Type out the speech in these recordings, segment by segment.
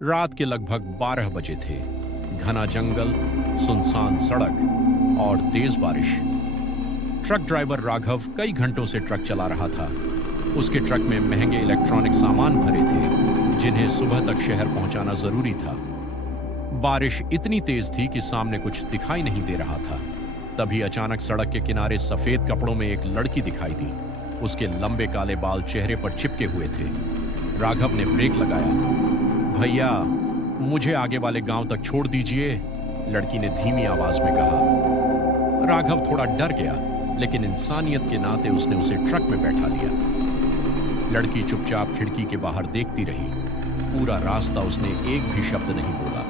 रात के लगभग 12 बजे थे। घना जंगल, सुनसान सड़क और तेज बारिश। ट्रक ड्राइवर राघव कई घंटों से ट्रक चला रहा था। उसके ट्रक में महंगे इलेक्ट्रॉनिक सामान भरे थे, जिन्हें सुबह तक शहर पहुंचाना जरूरी था। बारिश इतनी तेज थी कि सामने कुछ दिखाई नहीं दे रहा था। तभी अचानक सड़क के किनारे सफेद कपड़ों में एक लड़की दिखाई दी। उसके लंबे काले बाल चेहरे पर चिपके हुए थे। राघव ने ब्रेक लगाया। भैया, मुझे आगे वाले गांव तक छोड़ दीजिए, लड़की ने धीमी आवाज में कहा। राघव थोड़ा डर गया, लेकिन इंसानियत के नाते उसने उसे ट्रक में बैठा लिया। लड़की चुपचाप खिड़की के बाहर देखती रही। पूरा रास्ता उसने एक भी शब्द नहीं बोला।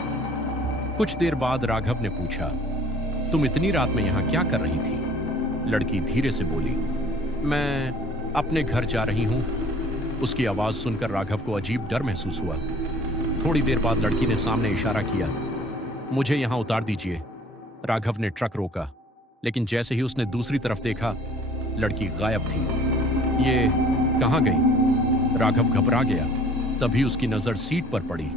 कुछ देर बाद राघव ने पूछा, तुम इतनी रात में यहां क्या कर रही थी? लड़की धीरे से बोली, मैं अपने घर जा रही हूं। उसकी आवाज सुनकर राघव को अजीब डर महसूस हुआ। थोड़ी देर बाद लड़की ने सामने इशारा किया, मुझे यहां उतार दीजिए। राघव ने ट्रक रोका, लेकिन जैसे ही उसने दूसरी तरफ देखा, लड़की गायब थी। ये कहां गई? राघव घबरा गया। तभी उसकी नजर सीट पर पड़ी।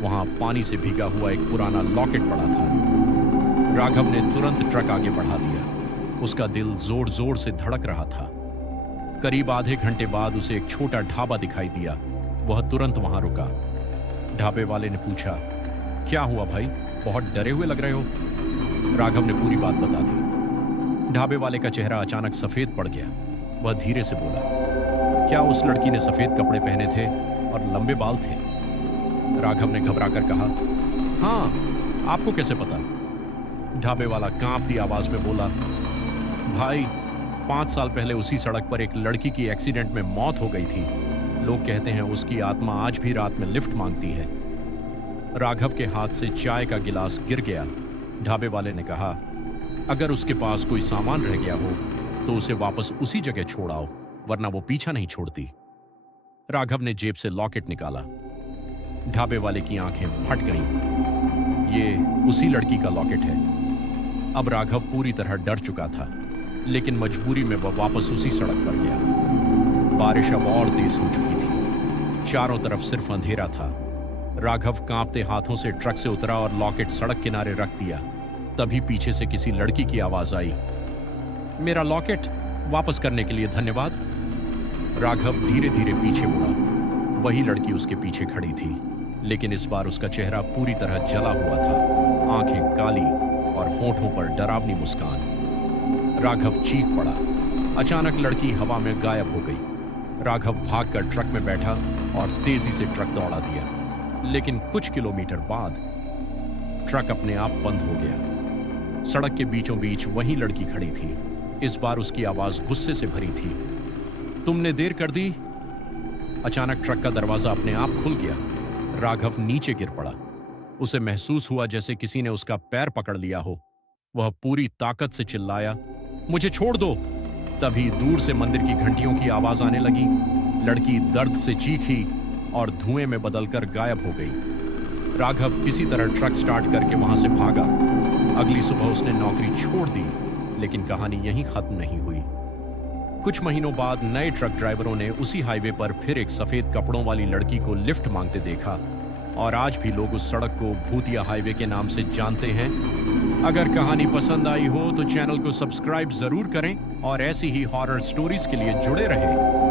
वहां पानी से भीगा हुआ एक पुराना लॉकेट पड़ा था। राघव ने तुरंत ट्रक आगे बढ़ा दिया। उसका दिल जोर जोर से धड़क रहा था। करीब आधे घंटे बाद उसे एक छोटा ढाबा दिखाई दिया। वह तुरंत वहां रुका। ढाबे वाले ने पूछा, क्या हुआ भाई, बहुत डरे हुए लग रहे हो? राघव ने पूरी बात बता दी। ढाबे वाले का चेहरा अचानक सफेद पड़ गया। वह धीरे से बोला, क्या उस लड़की ने सफेद कपड़े पहने थे और लंबे बाल थे? राघव ने घबराकर कहा, हाँ, आपको कैसे पता? ढाबे वाला कांपती आवाज में बोला, भाई, 5 साल पहले उसी सड़क पर एक लड़की की एक्सीडेंट में मौत हो गई थी। लोग कहते हैं उसकी आत्मा आज भी रात में लिफ्ट मांगती है। राघव के हाथ से चाय का गिलास गिर गया। ढाबे वाले ने कहा, अगर उसके पास कोई सामान रह गया हो तो उसे वापस उसी जगह छोड़ आओ, वरना वो पीछा नहीं छोड़ती। राघव ने जेब से लॉकेट निकाला। ढाबे वाले की आंखें फट गईं। ये उसी लड़की का लॉकेट है। अब राघव पूरी तरह डर चुका था, लेकिन मजबूरी में वह वापस उसी सड़क पर गया। बारिश अब और तेज हो चुकी थी। चारों तरफ सिर्फ अंधेरा था। राघव कांपते हाथों से ट्रक से उतरा और लॉकेट सड़क किनारे रख दिया। तभी पीछे से किसी लड़की की आवाज आई, मेरा लॉकेट वापस करने के लिए धन्यवाद। राघव धीरे धीरे पीछे मुड़ा। वही लड़की उसके पीछे खड़ी थी, लेकिन इस बार उसका चेहरा पूरी तरह जला हुआ था। आंखें काली और होठों पर डरावनी मुस्कान। राघव चीख पड़ा। अचानक लड़की हवा में गायब हो गई। राघव भागकर ट्रक में बैठा और तेजी से ट्रक दौड़ा दिया। लेकिन कुछ किलोमीटर बाद ट्रक अपने आप बंद हो गया। सड़क के बीचों बीच वही लड़की खड़ी थी। इस बार उसकी आवाज गुस्से से भरी थी, तुमने देर कर दी। अचानक ट्रक का दरवाजा अपने आप खुल गया। राघव नीचे गिर पड़ा। उसे महसूस हुआ जैसे किसी ने उसका पैर पकड़ लिया हो। वह पूरी ताकत से चिल्लाया, मुझे छोड़ दो। तभी दूर से मंदिर की घंटियों की आवाज आने लगी। लड़की दर्द से चीखी और धुएं में बदलकर गायब हो गई। राघव किसी तरह ट्रक स्टार्ट करके वहां से भागा। अगली सुबह उसने नौकरी छोड़ दी, लेकिन कहानी यहीं खत्म नहीं हुई। कुछ महीनों बाद नए ट्रक ड्राइवरों ने उसी हाईवे पर फिर एक सफेद कपड़ों वाली लड़की को लिफ्ट मांगते देखा, और आज भी लोग उस सड़क को भूतिया हाईवे के नाम से जानते हैं। अगर कहानी पसंद आई हो तो चैनल को सब्सक्राइब जरूर करें और ऐसी ही हॉरर स्टोरीज के लिए जुड़े रहें।